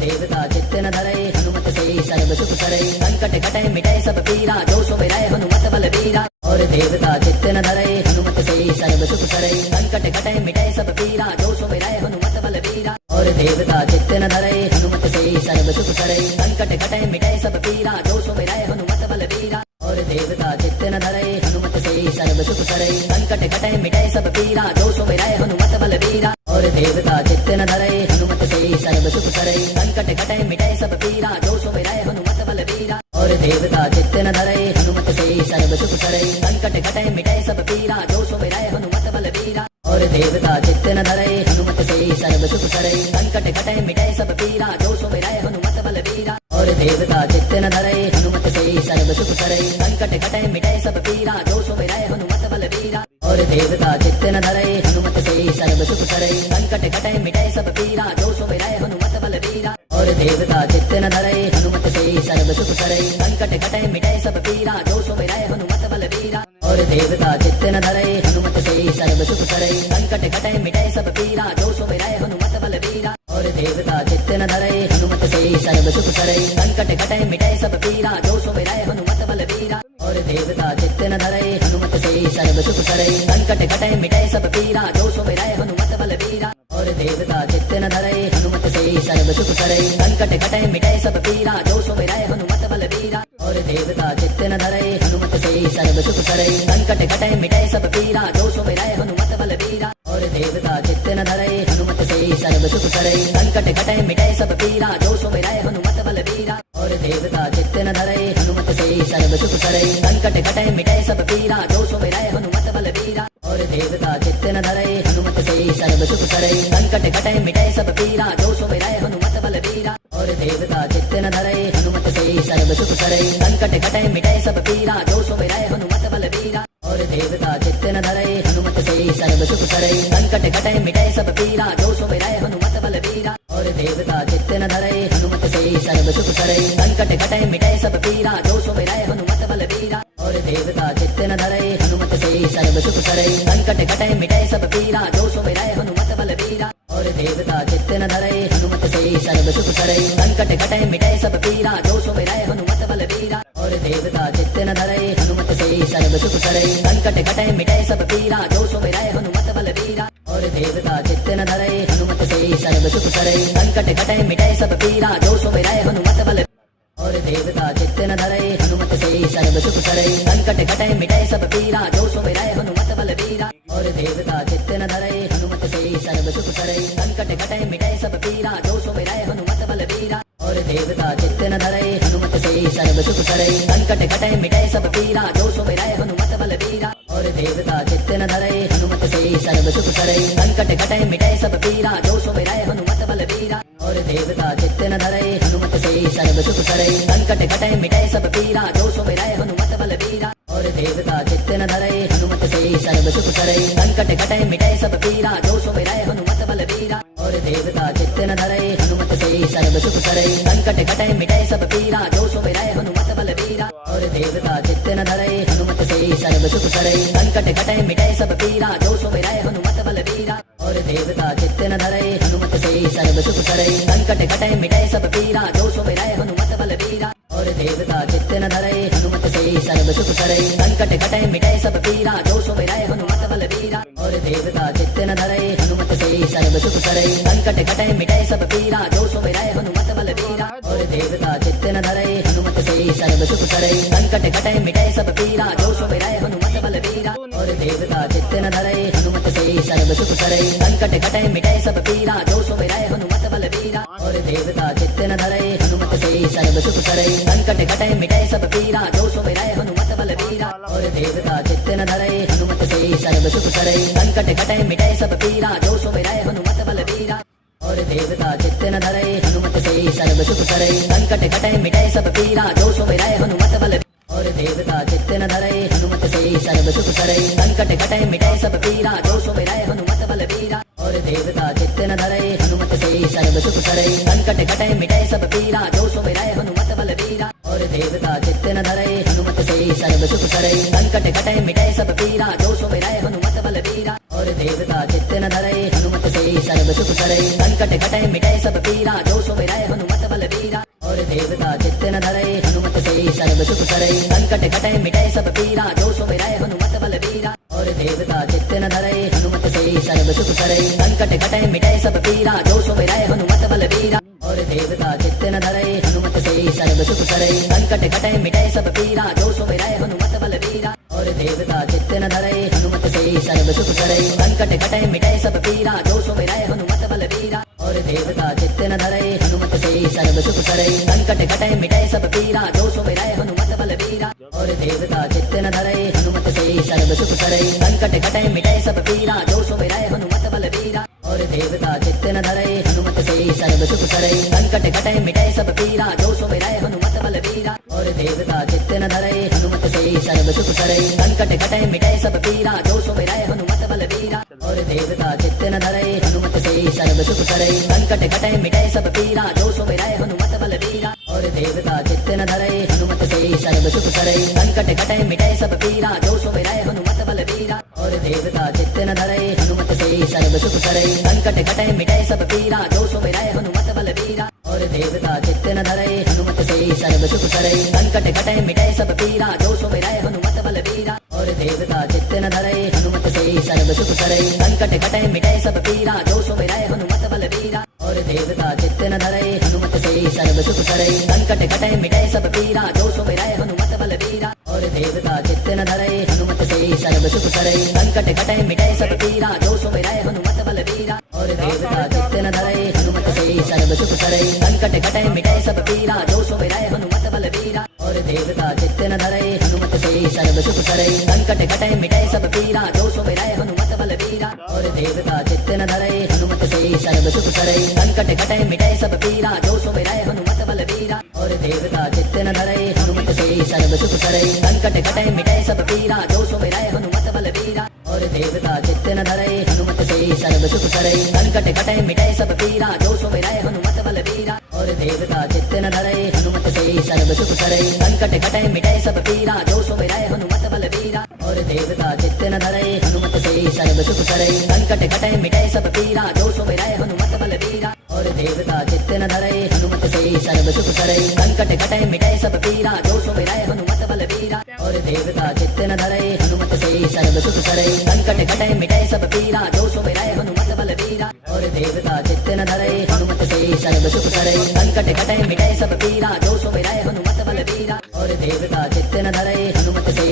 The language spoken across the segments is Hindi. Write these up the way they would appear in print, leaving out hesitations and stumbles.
देवता चित्त न धरे हनुमत से सर्व सुख करे। संकट कटे मिटे सब पीरा जो सुमिरै हनुमत बलबीरा। और देवता चित्त न धरे हनुमत से सर्व सुख करे। संकट कटे मिटे सब पीरा जो सुमिरै हनुमत बलबीरा। और देवता चित्त न धरे हनुमत से सर्व सुख करे। संकट कटे मिटे सब पीरा जो सुमिरै हनुमत बलबीरा। और देवता चित्त न धरे हनुमत से सर्व सुख करे। संकट कटे मिटे सब पीरा जो सुमिरै हनुमत बलबीरा। और देवता चित्त न धरे हनुमत से सर्व सुख करे। संकट कटे मिटे सब पीरा जो सुमिरै हनुमत बलबीरा। और देवता चित्त न धरे हनुमत से सर्व सुख करे। संकट कटे मिटे सब पीरा जो सुमिरै हनुमत बलबीरा। और देवता चित्त न धरे हनुमत से सर्व सुख करे। संकट कटे मिटे सब पीरा जो सुमिरै हनुमत बलबीरा। और देवता चित्त न धरे हनुमत से सर्व सुख करे। संकट कटे मिटे सब पीरा जो सुमिरै हनुमत बलबीरा। और देवता चित्त न धरे हनुमत से सर्व सुख करे। संकट कटे मिटे सब पीरा जो सुमिरै हनुमत बलबीरा। और देवता चित्त न धरे हनुमत से सर्व सुख करे। संकट कटे मिटे सब पीरा जो सुमिरै हनुमत बलबीरा। और देवता चित्त न धरे हनुमत से सर्व सुख करे। संकट कटे मिटे सब पीरा जो सुमिरै हनुमत बलबीरा। और देवता चित्त न धरे हनुमत से सर्व सुख करे। संकट कटे मिटे सब पीरा जो सुमिरै हनुमत बलबीरा। और देवता चित्त न धरे हनुमत से सर्व सुख करे। संकट कटे मिटे सब पीरा जो सुमिरै हनुमत बलबीरा। और देवता चित्त न धरे हनुमत से सर्व सुख करे। संकट कटे मिटे सब पीरा जो सुमिरै हनुमत बलबीरा। और देवता चित्त न धरे हनुमत से सर्व सुख करे। संकट कटे मिटे सब पीरा जो सुमिरै हनुमत बलबीरा। और देवता चित्त न धरे हनुमत से सर्व सुख करे। संकट कटे मिटे सब पीरा जो सुमिरै हनुमत बलबीरा। और देवता चित्त न धरे हनुमत से सर्व सुख करे। संकट कटे मिटे सब पीरा जो सुमिरै हनुमत बलबीरा। और देवता चित्त न धरे हनुमत से सर्व सुख करे। संकट कटे मिटे सब पीरा जो सुमिरै हनुमत बलबीरा। और देवता चित्त न धरे हनुमत से सर्व सुख करे। संकट कटे मिटे सब पीरा जो सुमिरै हनुमत बलबीरा। और देवता चित्त न धरे हनुमत से सर्व सुख करे। संकट कटे मिटे सब पीरा जो सुमिरै हनुमत बलबीरा। और देवता चित्त न धरे हनुमत से सर्व सुख करे। संकट कटे मिटे सब पीरा जो सुमिरै हनुमत बलबीरा। और देवता चित्त न धरे हनुमत से सर्व सुख करे। संकट कटे मिटे सब पीरा जो सुमिरै हनुमत बलबीरा। और देवता चित्त न धरे हनुमत से सर्व सुख करे। संकट कटे मिटे सब पीरा जो सुमिरै हनुमत बलबीरा। और देवता चित्त न धरे हनुमत से सर्व सुख करे। संकट कटे मिटे सब पीरा जो सुमिरै हनुमत बलबीरा। और देवता चित्त न धरे हनुमत से सर्व सुख करे। संकट कटे मिटे सब पीरा जो सुमिरै हनुमत बलबीरा। और देवता चित्त न धरे हनुमत से सर्व सुख करे। संकट कटे मिटे सब पीरा जो सुमिरै हनुमत बलबीरा। और देवता चित्त न धरे हनुमत से सर्व सुख करे। संकट कटे मिटे सब पीरा जो सुमिरै हनुमत बलबीरा। और देवता चित्त न धरे हनुमत से सर्व सुख करे। संकट कटे मिटे सब पीरा जो सुमिरै हनुमत बलबीरा। और देवता चित्त न धरे हनुमत से सर्व सुख करे। संकट कटे मिटे सब पीरा जो सुमिरै हनुमत बलबीरा। और देवता चित्त न धरे हनुमत से सर्व सुख करे। संकट कटे मिटे सब पीरा जो सुमिरै हनुमत बलबीरा। और देवता चित्त न धरे हनुमत से सर्व सुख करे। संकट कटे मिटे सब पीरा जो सुमिरै हनुमत बलबीरा। और देवता चित्त न धरे हनुमत से सर्व सुख करे। संकट कटे मिटे सब पीरा जो सुमिरै हनुमत बलबीरा। और देवता चित्त न धरे हनुमत से सर्व सुख करे। संकट कटे मिटे सब पीरा जो सुमिरै हनुमत बलबीरा। और देवता चित्त न धरे हनुमत से सर्व सुख करे। संकट कटे मिटे सब पीरा जो सुमिरै हनुमत बलबीरा। और देवता चित्त न धरे हनुमत से सर्व सुख करे। संकट कटे मिटे सब पीरा जो सुमिरै हनुमत बलबीरा। और देवता चित्त न धरे हनुमत से सर्व सुख करे। संकट कटे मिटे सब पीरा जो सुमिरै हनुमत बलबीरा। और देवता चित्त न धरे हनुमत से सर्व सुख करे। संकट कटे मिटे सब पीरा जो सुमिरै हनुमत बलबीरा। और देवता चित्त न धरे हनुमत से सर्व सुख करे। संकट कटे मिटे सब पीरा जो सुमिरै हनुमत बलबीरा। और देवता चित्त न धरे हनुमत से सर्व सुख करे। संकट कटे मिटे सब पीरा जो सुमिरै हनुमत बलबीरा। और देवता चित्त न धरे हनुमत से सर्व सुख करे। संकट कटे मिटे सब पीरा जो सुमिरै हनुमत बलबीरा। और देवता चित्त न धरे हनुमत से सर्व सुख करे। संकट कटे मिटे सब पीरा जो सुमिरै हनुमत बलबीरा। और देवता चित्त न धरे हनुमत से सर्व सुख करे। संकट कटे मिटे सब पीरा जो सुमिरै हनुमत बलबीरा। और देवता चित्त न धरे हनुमत से सर्व सुख करे। संकट कटे मिटे सब पीरा जो सुमिरै हनुमत बलबीरा। और देवता चित्त न धरे हनुमत से सर्व सुख करे। संकट कटे मिटे सब पीरा जो सुमिरै हनुमत बलबीरा। और देवता चित्त न धरे हनुमत से सर्व सुख करे। संकट कटे मिटे सब पीरा जो सुमिरै हनुमत बलबीरा। और देवता चित्त न धरै हनुमत से सर्व सुख करै संकट कटे मिटे सब पीरा जो सुमिरै हनुमत बलबीरा। और देवता चित्त न धरै हनुमत से सर्व सुख करै संकट कटे मिटे सब पीरा जो सुमिरै हनुमत बलबीरा। और देवता चित्त न धरै हनुमत से सर्व सुख करै संकट कटे मिटे सब पीरा जो सुमिरै हनुमत बलबीरा। और देवता चित्त न धरै हनुमत से सर्व सुख करै संकट कटे मिटे सब पीरा जो सुमिरै हनुमत बलबीरा। और देवता चित्त न धरै हनुमत से सर्व सुख करै संकट कटे मिटे सब पीरा जो सुमिरै हनुमत बलबीरा। और देवता चित्त न धरै हनुमत से सर्व सुख करै संकट कटे मिटे सब पीरा जो सुमिरै हनुमत बलबीरा। और देवता चित्त न धरै हनुमत से सर्व सुख करै संकट कटे मिटे सब पीरा जो सुमिरै हनुमत बलबीरा। और देवता चित्त न धरै हनुमत से सर्व सुख करै संकट कटे मिटे सब पीरा जो सुमिरै हनुमत बलबीरा। और देवता चित्त न धरै हनुमत से सर्व सुख करै संकट कटे मिटे सब पीरा जो सुमिरै हनुमत बलबीरा। और देवता चित्त न धरै हनुमत से सर्व सुख करै संकट कटे मिटे सब पीरा जो सुमिरै हनुमत बलबीरा। और देवता चित्त न धरै हनुमत से सर्व सुख करै संकट कटे मिटे सब पीरा जो सुमिरै हनुमत बलबीरा। और देवता चित्त न धरै हनुमत से सर्व सुख करै संकट कटे मिटे सब पीरा जो सुमिरै हनुमत बलबीरा। और देवता चित्त न धरै हनुमत से सर्व सुख करै संकट कटे मिटे सब पीरा जो सुमिरै हनुमत बलबीरा। और देवता चित्त न धरै हनुमत से सर्व सुख करै संकट कटे मिटे सब पीरा जो सुमिरै हनुमत बलबीरा। और देवता चित्त न धरै हनुमत से सर्व सुख करै संकट कटे मिटे सब पीरा जो सुमिरै हनुमत बलबीरा। और देवता चित्त न धरै हनुमत से सर्व सुख करै संकट कटे मिटे सब पीरा जो सुमिरै हनुमत बलबीरा। और देवता चित्त न धरै हनुमत से सर्व सुख करै संकट कटे मिटे सब पीरा जो सुमिरै हनुमत बलबीरा। और देवता चित्त न धरै हनुमत से सर्व सुख करै संकट कटे मिटे सब पीरा जो सुमिरै हनुमत बलबीरा। और देवता चित्त न धरै हनुमत से सर्व सुख करै संकट कटे मिटे सब पीरा जो सुमिरै हनुमत बलबीरा। और देवता चित्त न धरै हनुमत से सर्व सुख करै संकट कटे मिटे सब पीरा जो सुमिरै हनुमत बलबीरा। और देवता चित्त न धरै हनुमत से सर्व सुख करै संकट कटे मिटे सब पीरा जो सुमिरै हनुमत बलबीरा। और देवता चित्त न धरै हनुमत से सर्व सुख करै संकट कटे मिटे सब पीरा जो सुमिरै हनुमत बलबीरा। और देवता चित्त न धरै हनुमत से सर्व सुख करै संकट कटे मिटे सब पीरा जो सुमिरै हनुमत बलबीरा। और देवता चित्त न धरै हनुमत से सर्व सुख करै संकट कटे मिटे सब पीरा जो सुमिरै हनुमत बलबीरा। और देवता चित्त न धरै हनुमत से सर्व सुख करै संकट कटे मिटे सब पीरा जो सुमिरै हनुमत बलबीरा। और देवता चित्त न धरै हनुमत से सर्व सुख करै संकट कटे मिटे सब पीरा जो सुमिरै हनुमत बलबीरा। और देवता चित्त न धरै हनुमत से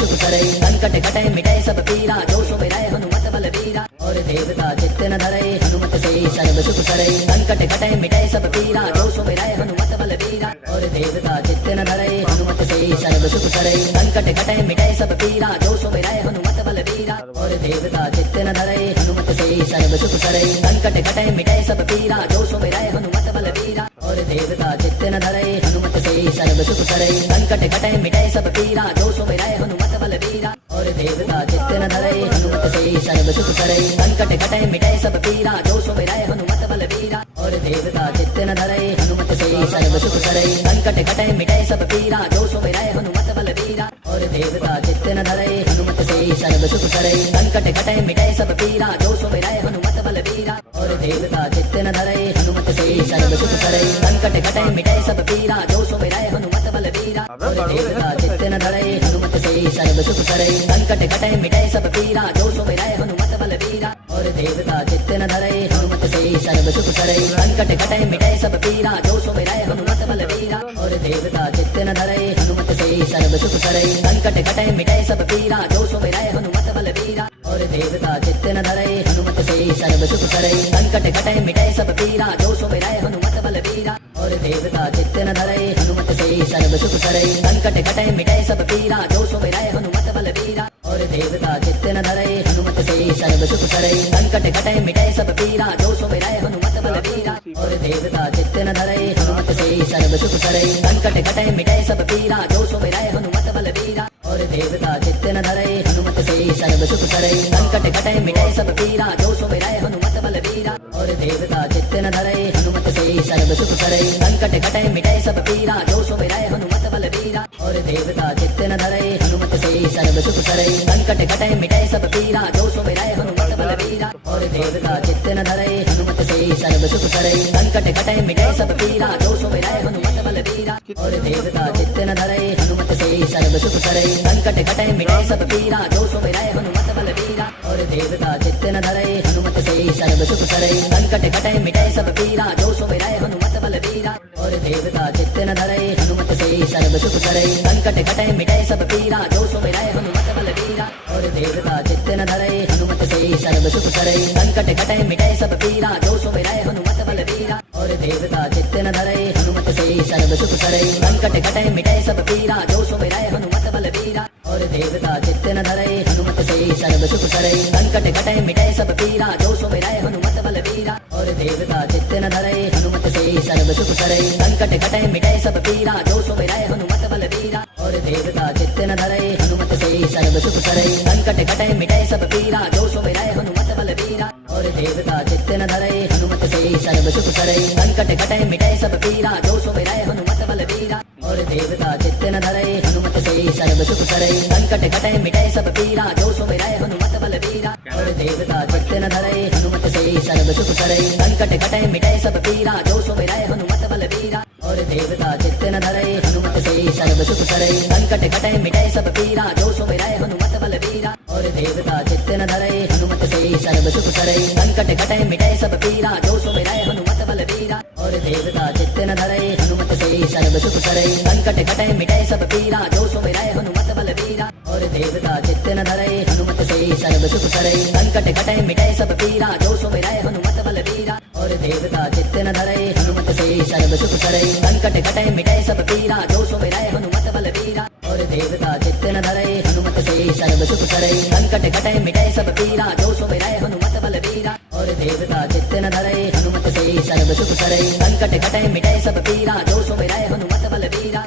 सर्व सुख करै संकट कटे मिटे सब पीरा जो सुमिरै हनुमत बलबीरा। और देवता चित्त न धरै हनुमत से सर्व सुख करै संकट कटे मिटे सब पीरा जो सुमिरै हनुमत बलबीरा। और देवता चित्त न धरै हनुमत से सर्व सुख करै संकट कटे मिटे सब पीरा जो सुमिरै हनुमत बलबीरा। और देवता चित्त न धरै हनुमत से सर्व सुख करै संकट कटे मिटे सब पीरा जो सुमिरै हनुमत बलबीरा। और देवता चित्त न धरै हनुमत से सर्व सुख करै संकट कटे मिटे सब पीरा जो सुमिरै हनुमत बलबीरा। और देवता चित्त न धरै हनुमत से सर्व सुख करै संकट कटे मिटे सब पीरा जो सुमिरै हनुमत बलबीरा। और देवता चित्त न धरै हनुमत से सर्व सुख करै संकट कटे मिटे सब पीरा जो सुमिरै हनुमत बलबीरा। और देवता चित्त न धरै हनुमत से सर्व सुख करै संकट कटे मिटे सब पीरा जो सुमिरै हनुमत बलबीरा। और देवता चित्त न धरै हनुमत से सर्व सुख करै संकट कटे मिटे सब पीरा जो सुमिरै हनुमत बलबीरा। और देवता चित्त न धरै हनुमत से सर्व सुख करै संकट कटे मिटे सब पीरा जो सुमिरै हनुमत बलबीरा। और देवता चित्त न धरै हनुमत से सर्व सुख करै संकट कटे मिटे सब पीरा जो सुमिरै हनुमत बलबीरा। और देवता चित्त न धरै हनुमत से सर्व सुख करै संकट कटे मिटे सब पीरा जो सुमिरै हनुमत बलबीरा। और देवता चित्त न धरै हनुमत से सर्व सुख करै संकट कटे मिटे सब पीरा जो सुमिरै हनुमत बलबीरा। और देवता चित्त न धरै हनुमत से सर्व सुख करै संकट कटे मिटे सब पीरा जो सुमिरै हनुमत बलबीरा। और देवता चित्त न धरै हनुमत से सर्व सुख करै संकट कटे मिटे सब पीरा जो सुमिरै हनुमत बलबीरा। और देवता चित्त न धरै हनुमत से सर्व सुख करै संकट कटे मिटे सब पीरा जो सुमिरै हनुमत बलबीरा। और देवता चित्त न धरै हनुमत से सर्व सुख करै संकट कटे मिटे सब पीरा जो सुमिरै हनुमत बलबीरा। और देवता चित्त न धरै हनुमत से सर्व सुख करै संकट कटे मिटे सब पीरा जो सुमिरै हनुमत बलबीरा। और देवता चित्त न धरै हनुमत से सर्व सुख करे संकट कटे मिटे सब पीरा जो सोए रहे हनुमत बलबीरा और देवता चित्त न धरे हनुमत से सर्व सुख करे संकट कटे मिटे सब पीरा जो सोए रहे हनुमत बलबीरा और देवता चित्त न धरे हनुमत से सर्व सुख करे संकट कटे मिटे सब पीरा जो सोए रहे हनुमत बलबीरा और देवता चित्त न धरे हनुमत से सर्व सुख करे संकट कटे मिटे सब पीरा जो सोए रहे हनुमत बलबीरा और देवता चित्त न धरे हनुमत से सर्व सुख करे संकट कटे मिटे सब पीरा जो सोए रहे हनुमत बलबीरा और देवता चित्त न धरे हनुमत से सर्व सुख करे संकट कटे मिटे सब पीरा जो सोए रहे हनुमत बलबीरा और देवता चित्त न धरे हनुमत से सर्व सुख करे संकट कटे मिटे सब पीरा जो सोए रहे हनुमत बलबीरा और देवता चित्त न धरे हनुमत से सर्व सुख करे संकट कटे मिटे सब पीरा जो सोए रहे हनुमत बलबीरा और देवता चित्त न धरे हनुमत से सर्व सुख करे संकट कटे मिटे सब पीरा जो सोए रहे हनुमत बलबीरा और देवता चित्त न धरे हनुमत से सर्व सुख करे संकट कटे मिटे सब पीरा जो सोए रहे हनुमत बलबीरा और देवता चित्त न धरे हनुमत से सर्व सुख करे संकट कटे मिटे सब पीरा जो सोए रहे हनुमत बलबीरा और देवता चित्त न धरे हनुमत से सर्व सुख करे संकट कटे मिटे सब पीरा जो सोए रहे हनुमत बलबीरा और देवता चित्त न धरे हनुमत से सर्व सुख करे संकट कटे मिटे सब पीरा जो सोए रहे हनुमत बलबीरा और देवता चित्त न धरे हनुमत से सर्व सुख करे संकट कटे मिटे सब पीरा जो सोए रहे हनुमत बलबीरा और देवता चित्त न धरे हनुमत से सर्व सुख करे संकट कटे मिटे सब पीरा जो सोए रहे हनुमत बलबीरा और देवता चित्त न धरे हनुमत से सर्व सुख करे संकट कटे मिटे सब पीरा जो सोए रहे हनुमत बलबीरा और देवता चित्त न धरे हनुमत से सर्व सुख करे संकट कटे मिटे सब पीरा जो सोए रहे हनुमत बलबीरा और देवता चित्त न धरे हनुमत से सर्व सुख करे संकट कटे मिटे सब पीरा जो सोए रहे हनुमत